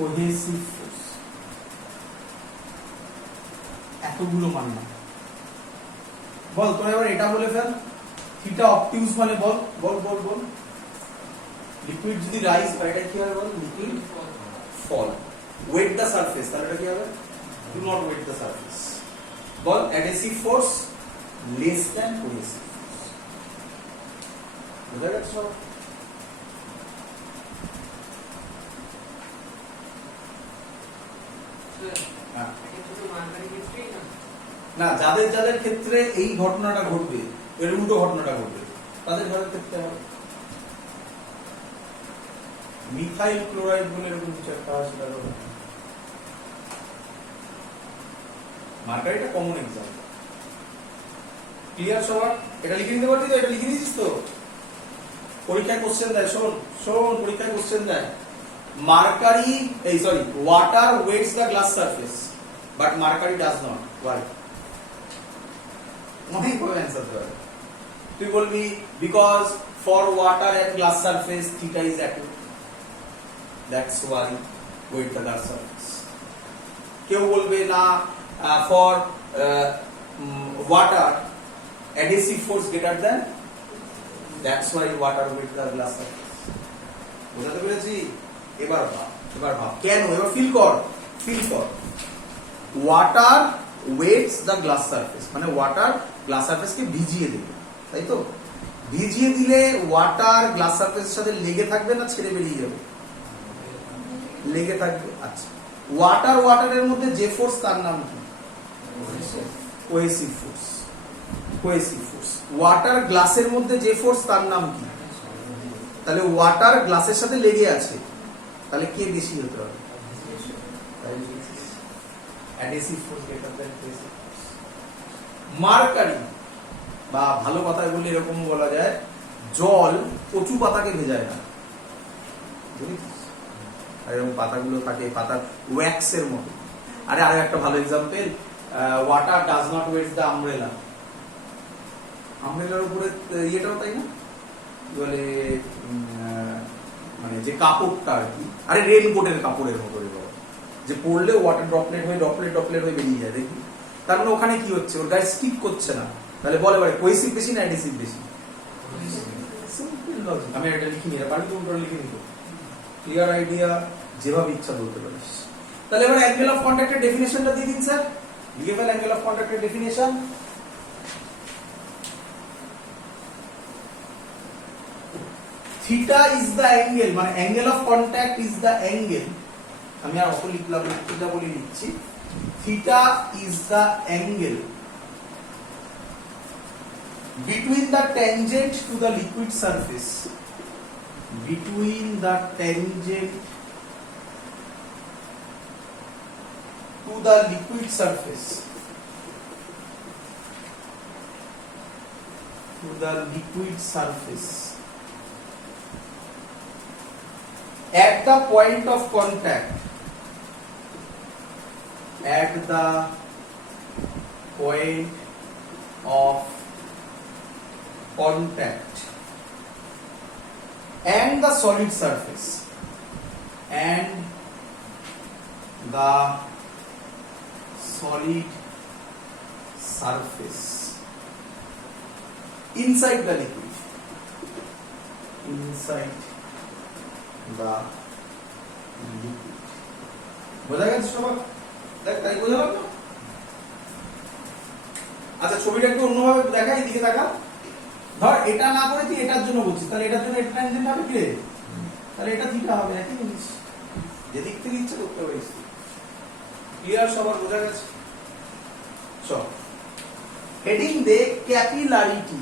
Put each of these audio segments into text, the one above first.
Cohesive force, এতগুলো মান না। বল তোরা এবার এটা বলে ফেল, থিটা অবটিউজ মানে বল বল বল বল। লিকুইড যদি রাইজ হয় এটা কি হবে বল? লিকুইড ফল। ওয়েট দ্য সারফেস, তাহলে এটা কি হবে? Do not wet the surface. বল adhesive force less than cohesive force. বুঝা গেছে সব? না, যাদের যাদের ক্ষেত্রে এই ঘটনাটা ঘটবে, এর উল্টো ঘটনাটা ঘটবে, তাদের ঘরের ক্ষেত্রে হবে মিথাইল ক্লোরাইড বলে এরকম কিছু একটা আছে। মার্কার এটা কমন এক্সাম্পল। ক্লিয়ার সবার? এটা লিখে নিতে পারবি তো? এটা লিখে নিয়েছিস তো? পরীক্ষায় কোশ্চেন দেয়, শোন শোন, পরীক্ষায় কোশ্চেন দেয়, mercury water wets the glass surface but mercury does not. Why? অনেক ভাবে অ্যান্সার দেওয়া যায়। তুই বলবি because for water at glass surface theta is acute, that's why wet the glass surface. কেউ বলবে না for water adhesive force greater than, that's why water wet the glass surface. বুঝাতে পেরেছি? এবার ভাব কেন, এবার ফিল কর। Water wets the glass surface মানে ওয়াটার গ্লাস সারফেসকে ভিজিয়ে দেবে, তাই তো? ভিজিয়ে দিলে ওয়াটার গ্লাস সারফেসের সাথে লেগে থাকবে না ছেড়ে বেরিয়ে যাবে? লেগে থাকবে। আচ্ছা, ওয়াটারের মধ্যে যে ফোর্স তার নাম কি? Cohesive force. ওয়াটার গ্লাসের মধ্যে যে ফোর্স তার নাম কি? তাহলে ওয়াটার গ্লাসের সাথে লেগে আছে, তাহলে কে বেশি হতে হবে? Adhesive force greater than cohesive force. Mercury বা ভালো কথায় বললে এরকম বলা যায়, জল কচু পাতাকে ভেজায় না। আর এরকম পাতাগুলো থাকে, পাতার ওয়্যাক্সের মতো। আরে আরো একটা ভালো example, water does not wet the umbrella. আমব্রেলার উপরে ইয়েটাও তাই না, বলে মানে যে কাপড়টা আর কি, আরে রেইনকোটের কাপড়ের মতো যে পড়লে ওয়াটার ড্রপলেট হয়ে বেরিয়ে যায়, দেখি। তার মানে ওখানে কি হচ্ছে, ওর গায়ে স্টিক করছে না। তাহলে বলে কোহেসিভ বেশি না অ্যাডহেসিভ বেশি? আমি এটা লিখি নি, বাড়ি তো লিখে নিব। Clear idea? যেভাবে ইচ্ছা বলতে পারিস। তাহলে এবার অ্যাঙ্গেল অফ কন্ট্যাক্টের ডেফিনেশনটা দিয়ে দিন স্যার। লিখে ফেল অ্যাঙ্গেল অফ কন্ট্যাক্টের definition. Theta is the angle, মানে angle of contact is the angle. আমি আর অত লিখলাম না, থিটা বলে লিখছি। Theta is the angle between the tangent to the liquid surface, between the tangent to the liquid surface, to the liquid surface at the point of contact, at the point of contact and the solid surface, and the solid surface inside the liquid, inside the liquid. বোঝা গেছে সবাই? দেখ তাই বোঝা গেল না? আচ্ছা, ছবিটা একটু অন্যভাবে দেখা, এদিকে দেখা। ধর এটা না করে তুই এটার জন্য বলছিস, তাহলে এটার জন্য এটা ট্যানজেন্ট হবে কি রে? তাহলে এটা থিটা হবে, একই জিনিস। যেদিক থেকে ইচ্ছা করতে পারিস। ক্লিয়ার সবার? বোঝা গেছে? চল হেডিং দে ক্যাপিলারিটি।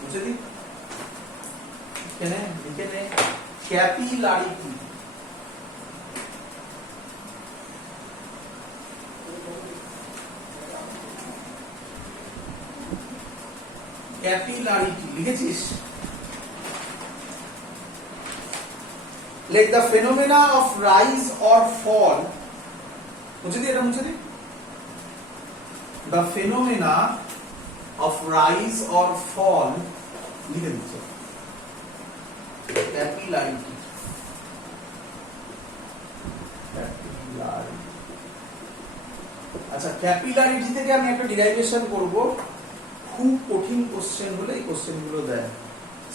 বুঝে দি লিখে নে ক্যাপিলারিটি। ক্যাপিলারিটি লিখেছিস? Let the phenomena of rise or fall, মুছে দি, এটা মুছে দি। The phenomena of rise or fall লিখে দিচ্ছ। ক্যাপিলারিটি আচ্ছা, ক্যাপিলারিটি থেকে আমি একটা ডিরাইভেশন করব। খুব কঠিন কোশ্চেন হলে এই কোশ্চেন গুলো দেয়,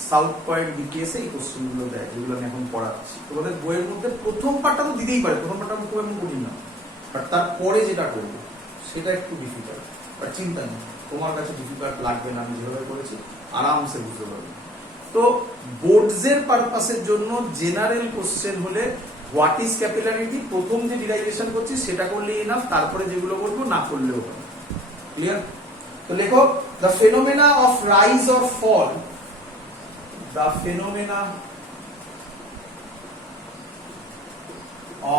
সাউথ পয়েন্ট বিকেএস এই কোশ্চেন গুলো দেয়, যেগুলো আমি এখন পড়াচ্ছি। তোমাদের বইয়ের মধ্যে প্রথম পার্টটা তো দিতেই পারে, প্রথম পার্টটা খুব এমন কঠিন না, বাট তারপরে যেটা করবো সেটা একটু ডিফিকাল্ট। বাট চিন্তা নেই, তোমার কাছে ডিফিকাল্ট লাগবে না, আমি যেভাবে করেছি আরামসে বুঝতে পারবে। তো বোর্ডসের পারপাসের জন্য জেনারেল কোশ্চেন হলে হোয়াট ইজ ক্যাপিলারিটি, প্রথম যে ডিরাইভেশন করছি সেটা করলেই এনাফ, তারপরে যেগুলো বলবো না করলেও হবে। ক্লিয়ার? তো লেখো, the phenomena of rise or fall, the phenomena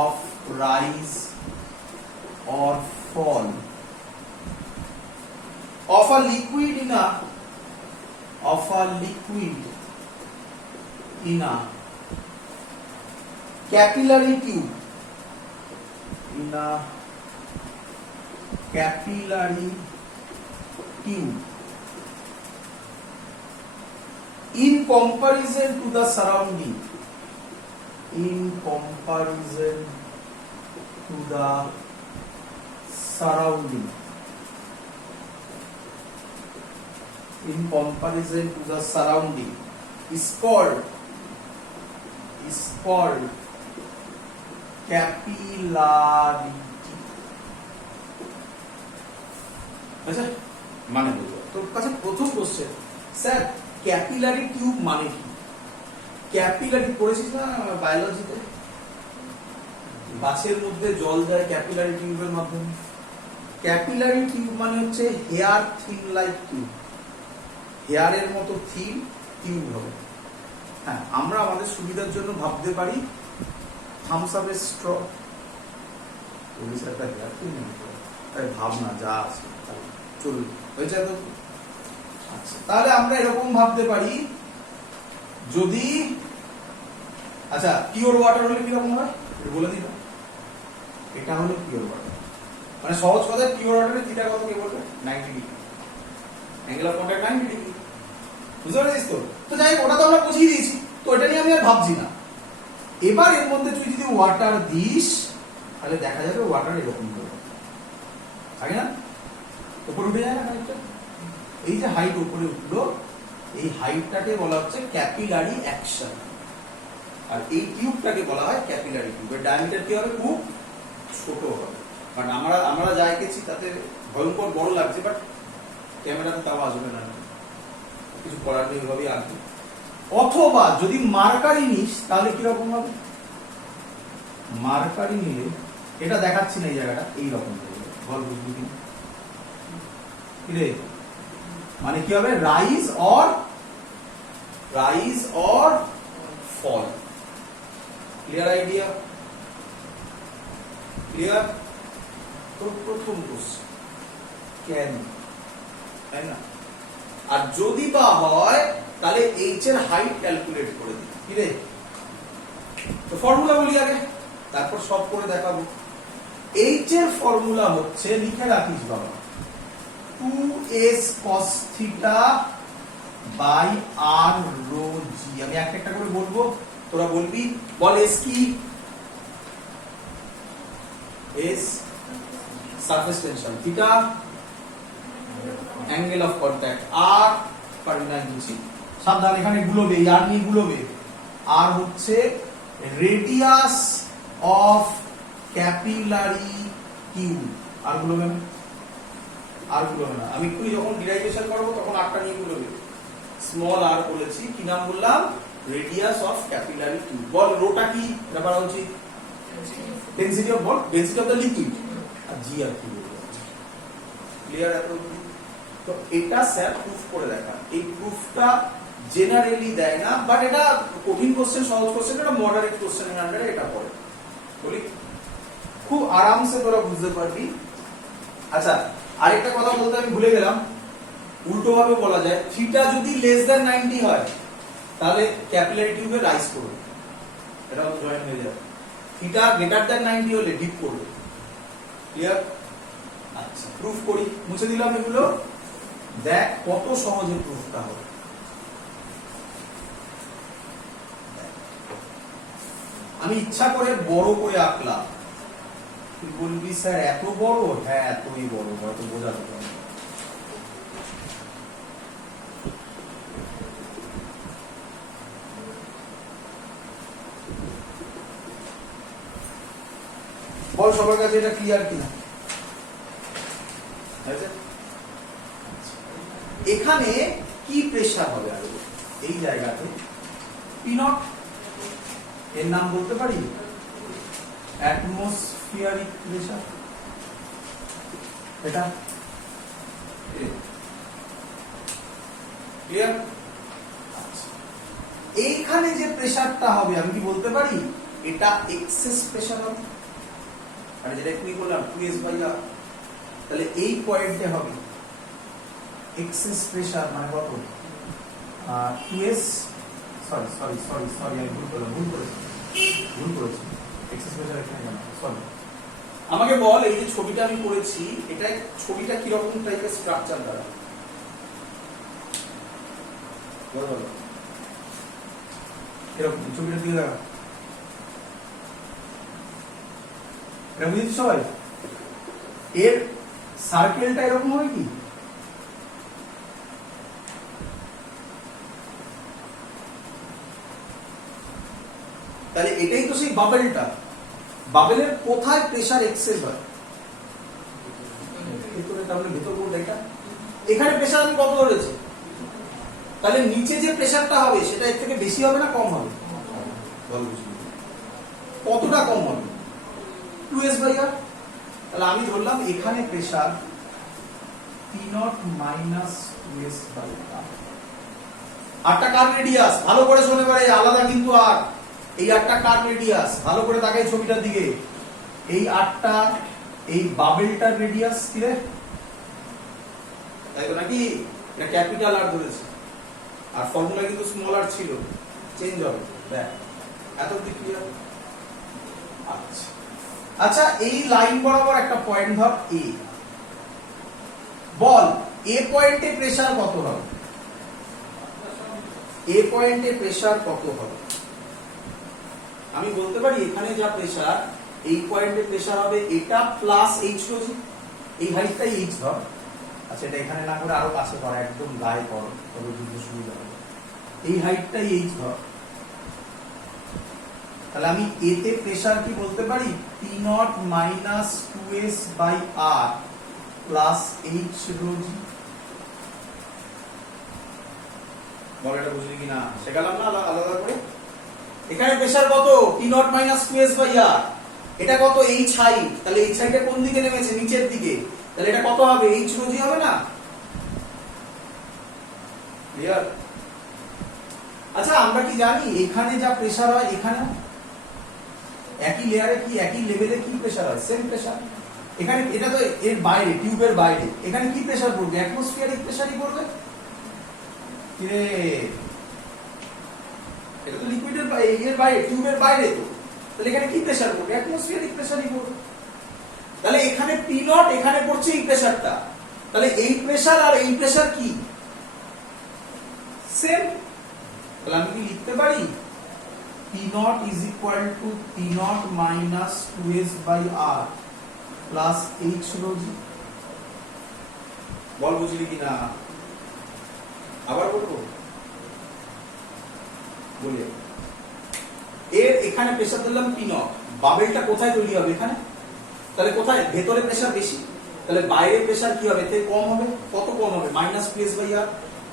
of rise or fall of a liquid in a capillary tube, in a capillary tube, in comparison to the surrounding, in comparison to the surrounding, in comparison to the surrounding, is called capillarity. আচ্ছা, মানে বুঝো তোর কাছে প্রথম question, sir capillary tube মানে কি? Capillary পড়েছিস না বায়োলজিতে? গাছের মধ্যে জল যায় ক্যাপিলারি টিউবের মাধ্যমে। ক্যাপিলারি টিউব মানে হচ্ছে হেয়ার থিন লাইক টিউব, হেয়ারের মতো থিন টিউব হবে। হ্যাঁ, আমরা আমাদের সুবিধার জন্য ভাবতে পারি থামস আপের স্ট্র, তাই ভাবনা যা আছে চলবে, হয়েছে তো? আচ্ছা, তাহলে আমরা এরকম ভাবতে পারি, যদি আচ্ছা পিওর ওয়াটার হলে কিরকম হয় বলে দিই না, এটা হলো পিওর ওয়াটার। মানে সহজ কথায় পিওর ওয়াটারে থিটা কত কে বলবে? 90 degree, angle of contact 90 degree. বুঝতে পারছিস তো? তো যাই হোক, ওটা তো আমরা বুঝিয়ে দিয়েছি, তো এটা নিয়ে আমি আর ভাবছি না। এবার এর মধ্যে তুই যদি ওয়াটার দিস তাহলে দেখা যাবে ওয়াটার এরকম হবে, তাই না? উপরে উঠে যায় না খানিকটা, এই যে হাইট উপরে উঠলো, এই হাইটটাকে বলা হচ্ছে ক্যাপিলারি অ্যাকশন, আর এই টিউবটাকে বলা হয় ক্যাপিলারি টিউব। এর ডায়ামিটার কি হবে? খুব ছোট হবে। বাট আমরা যা এঁকেছি তাতে ভয়ঙ্কর বড় লাগছে, বাট ক্যামেরাতে তাও আসবে না, কিছু করার নেই, এভাবেই আসবে। অথবা যদি মার্কারি নিস তাহলে কিরকম হবে? মার্কারি নিলে, এটা দেখাচ্ছি না এই জায়গাটা, এইরকম বল, বুঝবি কি? মানে কি হবে? Rise or fall. Clear idea? Clear? তো প্রথম কোশ্চেন কেন, তাই না? আর যদি বা হয় তাহলে এইচ এর হাইট ক্যালকুলেট করে দিই, কি রে? তো ফর্মুলা বলি আগে, তারপর সব করে দেখাবো। এইচ এর ফর্মুলা হচ্ছে, লিখে রাখিস বাবা, 2s cos theta by r rho g। আমি একটা একটা করে বলবো, তোরা বলবি। বল s কি? s surface tension, theta angle of contact, r পারিনাই বুঝি, সাবধান এখানে গুলোবে, আর নিয়ে গুলোবে। আর হচ্ছে রেডিয়াস অফ ক্যাপিলারি টিউব, আর গুলোবে না, আর গুলোবে না। আমি একটু যখন ডিরাইভেশন করবো তখন আরটা নিয়ে গুলোবে। স্মল আর বলেছি, কি নাম বললাম? Radius of capillary tube. বল রোটা কি ব্যাপার উচিত? ডেনসিটি অফ, বল ডেনসিটি অফ দ্য লিকুইড। আর জি আর কি বলবো? ক্লিয়ার? এত তো এটা স্যার প্রুফ করে দেখা। এই প্রুফটা জেনারেলি দেয় না, বাট এটা কঠিন কোশ্চেন, সহজ কোশ্চেন, এটা মডারেট কোশ্চেনের আন্ডারে এটা পড়ে, বলি খুব আরামসে তোরা বুঝতে পারবি। আচ্ছা, আরেকটা কথা বলতে আমি ভুলে গেলাম, উল্টো ভাবে বলা যায়, থিটা যদি লেস দ্যান 90 হয় তাহলে ক্যাপিলারি টিউবে রাইজ করবে, এটা জয়েন হয়ে যাবে। থিটা গ্রেটার দ্যান 90 হলে ডিপ করবে। ক্লিয়ার? আচ্ছা, প্রুফ করি, মুছে দিলাম এগুলো, দেখ কত সহজে প্রুফটা হবে। আমি ইচ্ছা করে বড় করে আঁকলাম, তুই বলবি স্যার এত বড়, হ্যাঁ এতই বড়, হয়তো বোঝাতে পারবো। বল সবার কাছে এটা ক্লিয়ার কিনা? এখানে কি প্রেসার হবে আর এই জায়গাতে পি নট, এর নাম বলতে পারি অ্যাটমসফিয়ারিক প্রেসার। এটা ক্লিয়ার? এইখানে যে প্রেসারটা হবে আমি কি বলতে পারি এটা এক্সেস প্রেসার হবে, মানে যেটা কি বললাম 2s/r, তাহলে এই পয়েন্টে হবে এক্সেস প্রেসার মানে কত 2s, সরি আমি ভুল করেছি এক্সেস প্রেসার এখানে কেন, সরি। আমাকে বল এই যে ছবিটা আমি করেছি এটা ছবিটা কি রকম টাইপের স্ট্রাকচার দ্বারা বল এরকম ছবিটা দিয়ে দেখা, এটা বুঝেছি সবাই? এর সার্কেলটা এরকম হয় কি, তাহলে এটাই তো সেই বাবেলটা। বাবেলের কোথায় প্রেসার এক্সেস হয়? ভিতরে, তাহলে ভিতর কোনটা এটা? এখানে প্রেসার আমি কত ধরেছি, তাহলে নিচে যে প্রেসারটা হবে সেটা এর থেকে বেশি হবে না কম হবে? কতটা কম হবে? 2s/r। তাহলে আমি ধরলাম এখানে প্রেসার P0 - 2s/r। আটটা কার রেডিয়াস, ভালো করে শুনে পারে আলাদা কিন্তু, আর এই আটটা কার রেডিয়াস, ভালো করে তাকাই ছবিটার দিকে, এই আটটা এই বাবেলটার রেডিয়াস কি রে, তাই তো নাকি? এটা ক্যাপিটাল আর ধরেছে, আর ফর্মুলা কিন্তু স্মল আর ছিল, চেঞ্জ হবে। দেখ এত দিক ক্লিয়ার? আচ্ছা আচ্ছা, এই লাইন বরাবর একটা পয়েন্ট ধর এ, বল এ পয়েন্টে প্রেসার কত হবে? এ পয়েন্টে প্রেসার কত হবে? আমি বলতে পারি এখানে যা প্রেসার, এই পয়েন্টে প্রেসার হবে এটা প্লাস এইচ রোজি, এই হাইটটাই এইচ ধর। আচ্ছা এটা এখানে না করে আরো কাছে কর, একদম গায়ে কর, তবে বুঝতে সুবিধা হবে। এই হাইটটাই এইচ ধর, তাহলে আমি এতে প্রেসার কি বলতে পারি P0 - 2s/r প্লাস এইচ রোজি। বল এটা বুঝলি কিনা? শেখালাম না আলাদা করে? এখানে প্রেসার কত P0 - 2s/r, এটা কত এইচ হাইট, তাহলে এইচ হাইটে কোন দিকে নেমেছে, নিচের দিকে, তাহলে এটা কত হবে এইচ রোজি হবে না? ক্লিয়ার? আচ্ছা আমরা কি জানি এখানে যা প্রেসার হয় এখানে একই লেয়ারে কি একই লেভেলে কি প্রেসার হয়, সেম প্রেসার। এখানে এটা তো এর বাইরে, টিউবের বাইরে, এখানে কি প্রেসার পড়বে, অ্যাটমসফিয়ারিক প্রেসারই পড়বে। কি রে, এটা তো লিকুইডের এর বাইরে, টিউবের বাইরে, তো তাহলে এখানে কি প্রেসার পড়বে, অ্যাটমসফিয়ারিক প্রেসারই পড়বে। তাহলে এখানে P0, এখানে পড়ছে এই প্রেসারটা, তাহলে এই প্রেসার আর এই প্রেসার কি সেম। তাহলে আমি কি লিখতে পারি P0 = P0 - 2s/r plus H রোজি। বল বুঝলি কিনা? আবার বলবো, বলি এর এখানে প্রেসার দিলাম P0, বাবেলটা কোথায় তৈরি হবে এখানে, তাহলে কোথায় ভেতরে প্রেসার বেশি, তাহলে বাইরে প্রেসার কি হবে, এতে কম হবে। কত কম হবে, -2s/r।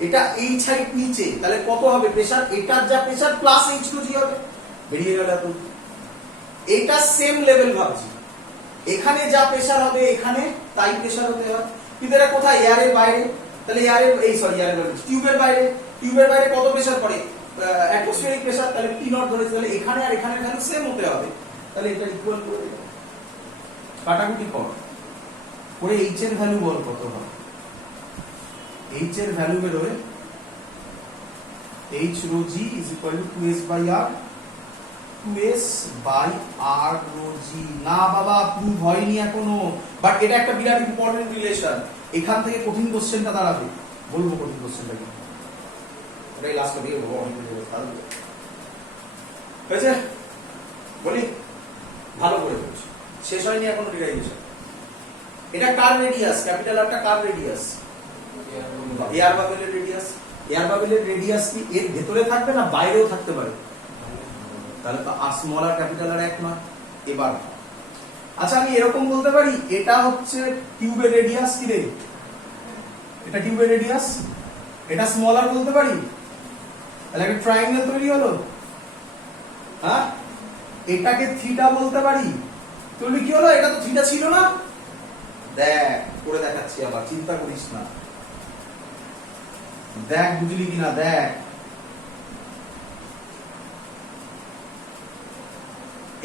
এটা এইচ হাইট নিচে, তাহলে কত হবে প্রেসার, এটার যা প্রেসার প্লাস এইচ রোজি হবে, বেরিয়ে গেল এত। এটা সেম লেভেল ভাবছি, এখানে যা প্রেসার হবে এখানে তাই প্রেসার হতে হবে। কিন্তু এটা কোথায়, এয়ারের বাইরে, তাহলে এয়ারের এয়ারের বাইরে টিউবের বাইরে, টিউবের বাইরে কত প্রেসার পড়ে, অ্যাটমসফিয়ারিক প্রেসার, তাহলে P0 ধরেছে, তাহলে এখানে আর এখানে ভ্যালু সেম হতে হবে, তাহলে এটা ইকুয়াল করে দেব। কাটাকুটি কর করে এইচ এর ভ্যালু বল কত হবে। এইচ এর ভ্যালু বেরোবে এইচ রোজি = 2s/r, 2s/r রোজি। না বাবা প্রুভ হয়নি এখনো, বাট এটা একটা বিরাট ইম্পর্টেন্ট রিলেশন, এখান থেকে কঠিন কোশ্চেনটা দাঁড়াবে। বলবো কঠিন কোশ্চেনটা কি, এটাই লাস্টে দিয়ে বলবো, অনেক হয়েছে বলি, ভালো করে বলছি। শেষ হয়নি এখনো ডিরাইভেশন। এটা কার রেডিয়াস? ক্যাপিটাল আরটা কার রেডিয়াস? এয়ার বাবেলের রেডিয়াস। এয়ার বাবেলের রেডিয়াস কি এর ভেতরে থাকবে না বাইরেও থাকতে পারে? তাহলে তো স্মল আর ক্যাপিটাল আর এক নয়। এবার আচ্ছা আমি এরকম বলতে পারি এটা হচ্ছে টিউবের রেডিয়াস, কি রে? এটা টিউবের রেডিয়াস, এটা স্মল আর বলতে পারি, তাহলে একটা ট্রায়াঙ্গেল তৈরি হলো। হ্যাঁ, এটাকে থিটা বলতে পারি, তাহলে কি হলো? এটা তো থিটা ছিল না। দেখ করে দেখাচ্ছি, আবার চিন্তা করিস না, দেখ বুঝলি কিনা দেখ।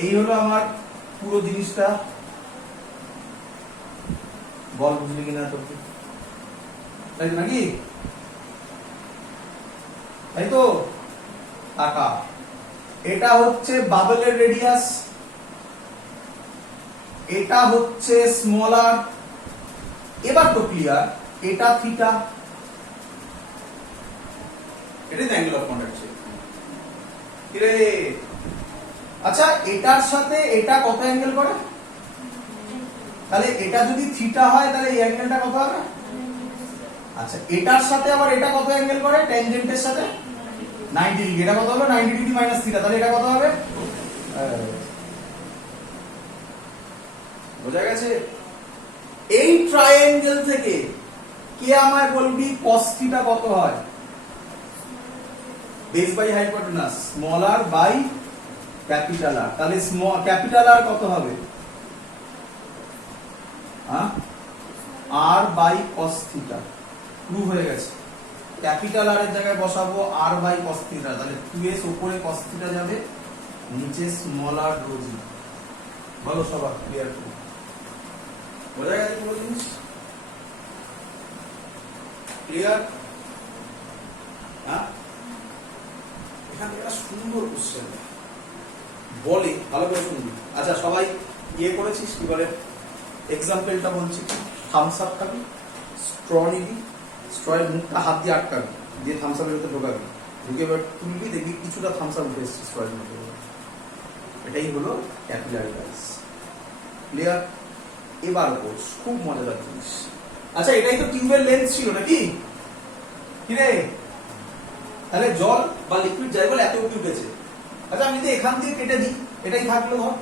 এই হলো আমার পুরো জিনিসটা, বল বুঝলি কিনা তোর, তাই নাকি? তাই তো টাকা। এটা হচ্ছে বাবলের রেডিয়াস, এটা হচ্ছে স্মল আর। এবার তো ক্লিয়ার, এটা থিটা, এটা অ্যাঙ্গেল অফ কন্ট্রাকশন। কি রে? আচ্ছা এটার সাথে এটা কত অ্যাঙ্গেল করে? তাহলে এটা যদি থিটা হয় তাহলে এই অ্যাঙ্গেলটা কত হবে? আচ্ছা এটার সাথে আবার এটা কত অ্যাঙ্গেল করে? ট্যানজেন্টের সাথে 90 ডিগ্রি। এটা কত হলো? 90 ডিগ্রি মাইনাস থিটা, তাহলে এটা কত হবে? বোঝা গেছে? এই ট্রায়াঙ্গেল থেকে কে আমায় বলবি cos থিটা কত হয়? Base by hypotenuse, small R by capital R. তাহলে স্মল ক্যাপিটাল আর কত হবে? হ্যাঁ, R by cos theta. Prove হয়ে গেছে। ক্যাপিটাল আর এর জায়গায় বসাবো আর বাই cos থিটা, তাহলে 2s উপরে cos থিটা যাবে, নিচে স্মল আর রো জি। বলো সবার ক্লিয়ার? বোঝা গেছে পুরো জিনিস? ক্লিয়ার? হ্যাঁ, এখানে একটা সুন্দর কোশ্চেন বলে, ভালো করে শুনবি। আচ্ছা সবাই ইয়ে করেছিস, কি বলে এক্সাম্পলটা বলছি। থামস আপ খাবি, স্ট্র নিবি, স্ট্রয়ের মুখটা হাত দিয়ে আটকাবি, দিয়ে থামস আপের ভিতরে ঢোকাবি, ঢুকে এবার তুলবি, দেখবি কিছুটা থামস আপ উঠে এসছে স্ট্রয়ের মধ্যে। এটাই হলো ক্যাপিলারি রাইজ। ক্লিয়ার? এবার বোঝ, খুব মজাদার জিনিস। আচ্ছা এটাই তো টিউবের লেন্থ ছিল নাকি? কি রে? তাহলে জল বা লিকুইড যাই বলে এত অব্দি উঠেছে। আচ্ছা আমি যদি এখান দিয়ে কেটে দিই, এটাই থাকলো ধর।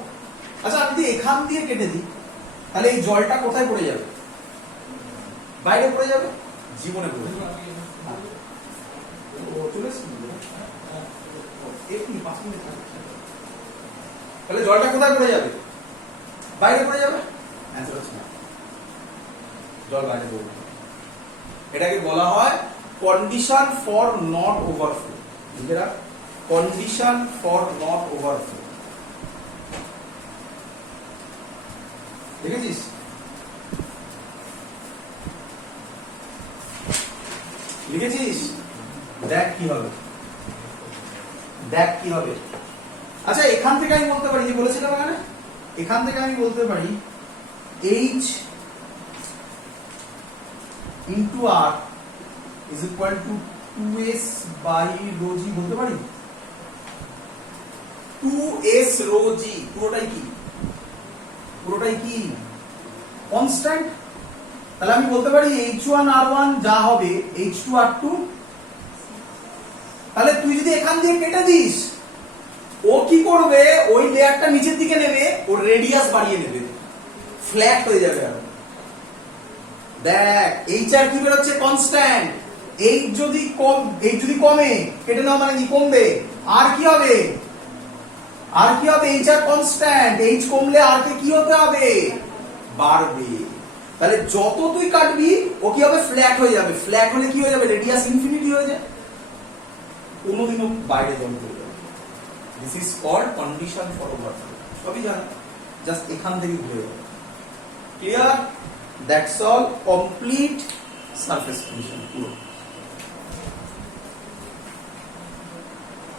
আচ্ছা আমি যদি এখান দিয়ে কেটে দিই, তাহলে এই জলটা কোথায় পড়ে যাবে? বাইরে পড়ে যাবে, জীবনে পড়ে যাবে। তাহলে জলটা কোথায় পড়ে যাবে? বাইরে পড়ে যাবে। অ্যান্সার হচ্ছে না, জল বাইরে পড়বে। এটাকে বলা হয় কন্ডিশন ফর নট ওভারফ্লো। বুঝেরা? Condition for not overflow. দেখেছিস? লিখেছিস? দেখ কি হবে, দেখ কি হবে। আচ্ছা এখান থেকে আমি বলতে পারি, যে বলেছিলাম এখানে, এখান থেকে আমি বলতে পারি H into R is equal to 2s by rho g বলতে পারি। 2s rho g পুরোটাই কি? পুরোটাই কি? কনস্ট্যান্ট। তাহলে আমি বলতে পারি H1R1 যা হবে H2R2। তাহলে তুই যদি এখান দিয়ে কেটে দিস, ও কি করবে? ওই লেয়ারটা নিচের দিকে নেবে, ওর রেডিয়াস বাড়িয়ে নেবে, ফ্ল্যাট হয়ে যাবে। আর দেখ এইচ আর কি বেরোচ্ছে? কনস্ট্যান্ট। এইচ যদি কমে, কেটে নেওয়া মানে কি? কমবে। আর কি হবে? আর কি হবে? এইচ আর কনস্ট্যান্ট, এইচ কমলে আর কে কি হতে হবে? বাড়বে। তাহলে যত তুই কাটবি ও কি হবে? ফ্ল্যাট হয়ে যাবে। ফ্ল্যাট হলে কি হয়ে যাবে? রেডিয়াস ইনফিনিটি হয়ে যায়, কোনোদিনও বাইরে জল হয়ে যাবে। This is called condition for overflow. সবই জানো, জাস্ট এখান থেকে ঘুরে যাবে। Clear? That's all, complete surface condition পুরো।